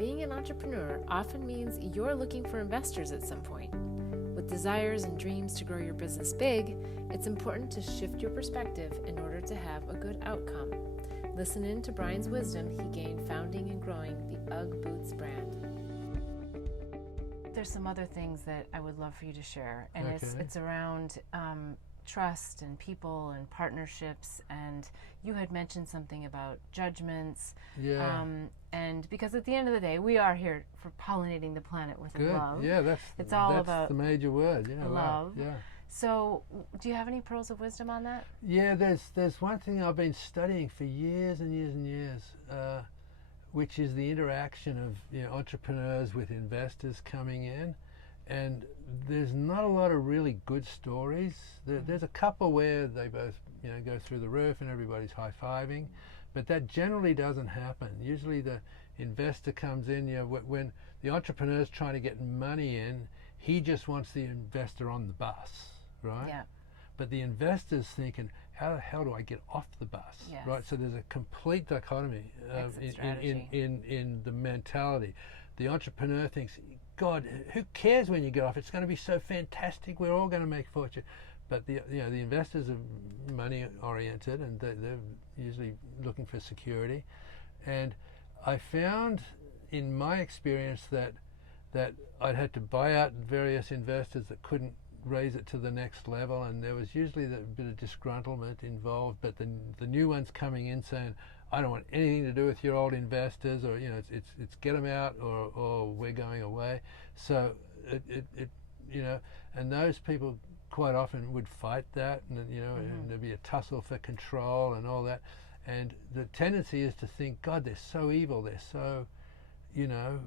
being an entrepreneur often means you're looking for investors at some point. With desires and dreams to grow your business big, it's important to shift your perspective in order to have a good outcome. Listen in to Brian's wisdom he gained founding and growing the UGG Boots brand. There's some other things that I would love for you to share, and it's around trust and people and partnerships, and you had mentioned something about judgments. And because at the end of the day, we are here for pollinating the planet with love. Yeah, that's about the major word. Yeah, love. Yeah. So, do you have any pearls of wisdom on that? Yeah, there's one thing I've been studying for years and years and years, which is the interaction of entrepreneurs with investors coming in, and there's not a lot of really good stories. There's a couple where they both go through the roof and everybody's high-fiving, but that generally doesn't happen. Usually the investor comes in, when the entrepreneur's trying to get money in, he just wants the investor on the bus, right? Yeah. But the investor's thinking, how the hell do I get off the bus? Yes. Right? So there's a complete dichotomy in the mentality. The entrepreneur thinks, God, who cares when you get off? It's going to be so fantastic. We're all going to make fortune. But the investors are money oriented, and they're usually looking for security. And I found in my experience that I'd had to buy out various investors that couldn't raise it to the next level, and there was usually a bit of disgruntlement involved, but the new ones coming in saying, I don't want anything to do with your old investors, or it's get them out, or we're going away. So and those people quite often would fight that, and and there'd be a tussle for control and all that. And the tendency is to think, God, they're so evil, they're so they're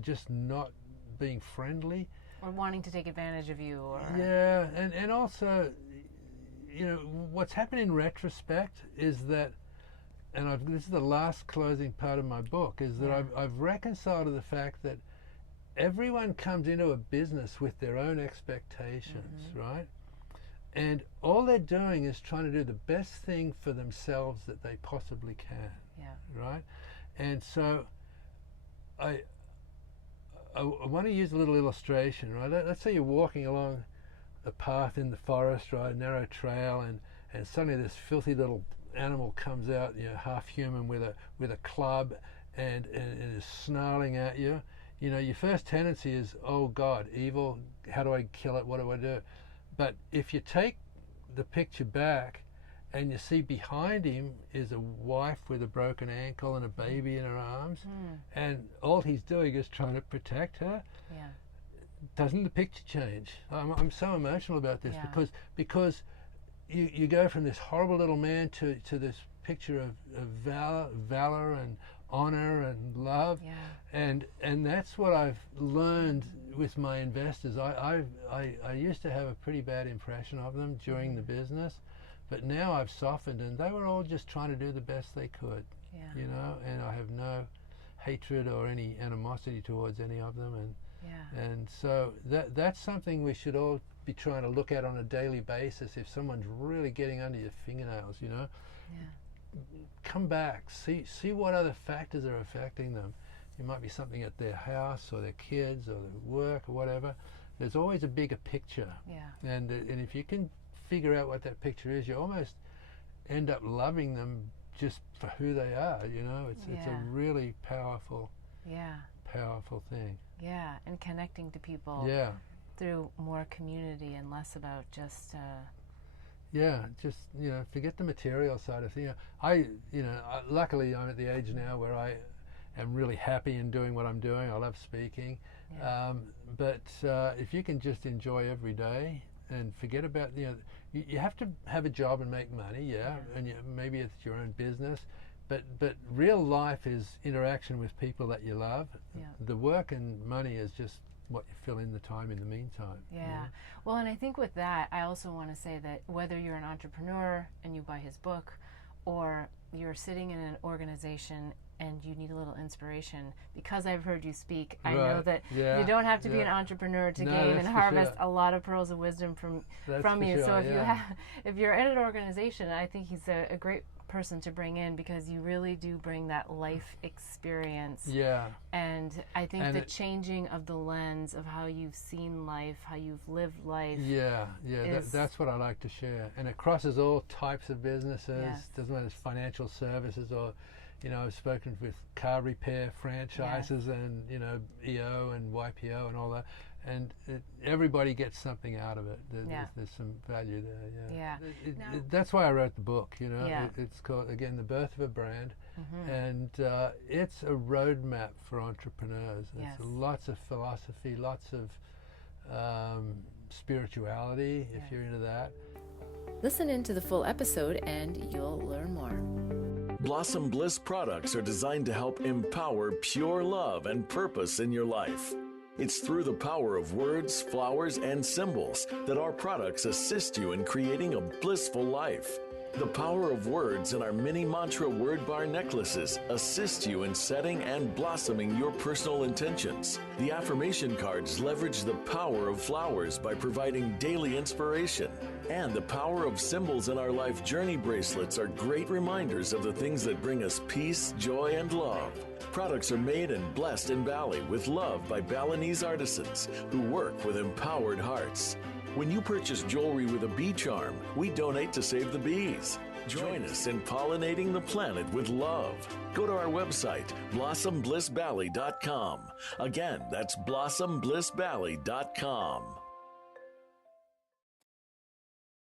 just not being friendly, or wanting to take advantage of you, or and also what's happened in retrospect is that, and this is the last closing part of my book, is that I've reconciled to the fact that everyone comes into a business with their own expectations, right? And all they're doing is trying to do the best thing for themselves that they possibly can, right? And so I want to use a little illustration, right? Let's say you're walking along a path in the forest, right, a narrow trail, and suddenly this filthy little animal comes out, half human with a club, and is snarling at you. Your first tendency is, oh God, evil, how do I kill it, what do I do? But if you take the picture back and you see behind him is a wife with a broken ankle and a baby in her arms, and all he's doing is trying to protect her, doesn't the picture change? I'm so emotional about this because you go from this horrible little man to this picture of valor and honor and love, and that's what I've learned with my investors. I used to have a pretty bad impression of them during the business, but now I've softened, and they were all just trying to do the best they could, and I have no hatred or any animosity towards any of them, and so that's something we should all be trying to look at on a daily basis. If someone's really getting under your fingernails, come back, see what other factors are affecting them. It might be something at their house or their kids or their work or whatever. There's always a bigger picture, and if you can figure out what that picture is, you almost end up loving them just for who they are. It's a really powerful thing. And connecting to people through more community and less about just forget the material side of things. Luckily I'm at the age now where I am really happy in doing what I'm doing. I love speaking, but if you can just enjoy every day and forget about you have to have a job and make money, and maybe it's your own business, but real life is interaction with people that you love. The work and money is just what you fill in the time in the meantime. Well, and I think with that, I also want to say that whether you're an entrepreneur and you buy his book, or you're sitting in an organization and you need a little inspiration, because I've heard you speak, I know that you don't have to be an entrepreneur to gain and harvest a lot of pearls of wisdom from you. So if you're at an organization, I think he's a great person to bring in, because you really do bring that life experience. Yeah. And I think And the changing of the lens of how you've seen life, how you've lived life. Yeah, that's what I like to share. And it crosses all types of businesses. Yes. Doesn't matter if it's financial services or, I've spoken with car repair franchises and, EO and YPO and all that. And everybody gets something out of it. There's some value there. Yeah. That's why I wrote the book. Yeah. It's called, again, The Birth of a Brand, and it's a roadmap for entrepreneurs. Yes. It's lots of philosophy, lots of spirituality, if you're into that. Listen into the full episode and you'll learn more. Blossom Bliss products are designed to help empower pure love and purpose in your life. It's through the power of words, flowers, and symbols that our products assist you in creating a blissful life. The power of words in our mini mantra word bar necklaces assist you in setting and blossoming your personal intentions. The affirmation cards leverage the power of flowers by providing daily inspiration. And the power of symbols in our life journey bracelets are great reminders of the things that bring us peace, joy, and love. Products are made and blessed in Bali with love by Balinese artisans who work with empowered hearts. When you purchase jewelry with a bee charm, we donate to save the bees. Join us in pollinating the planet with love. Go to our website, blossomblissbali.com. Again, that's blossomblissbali.com.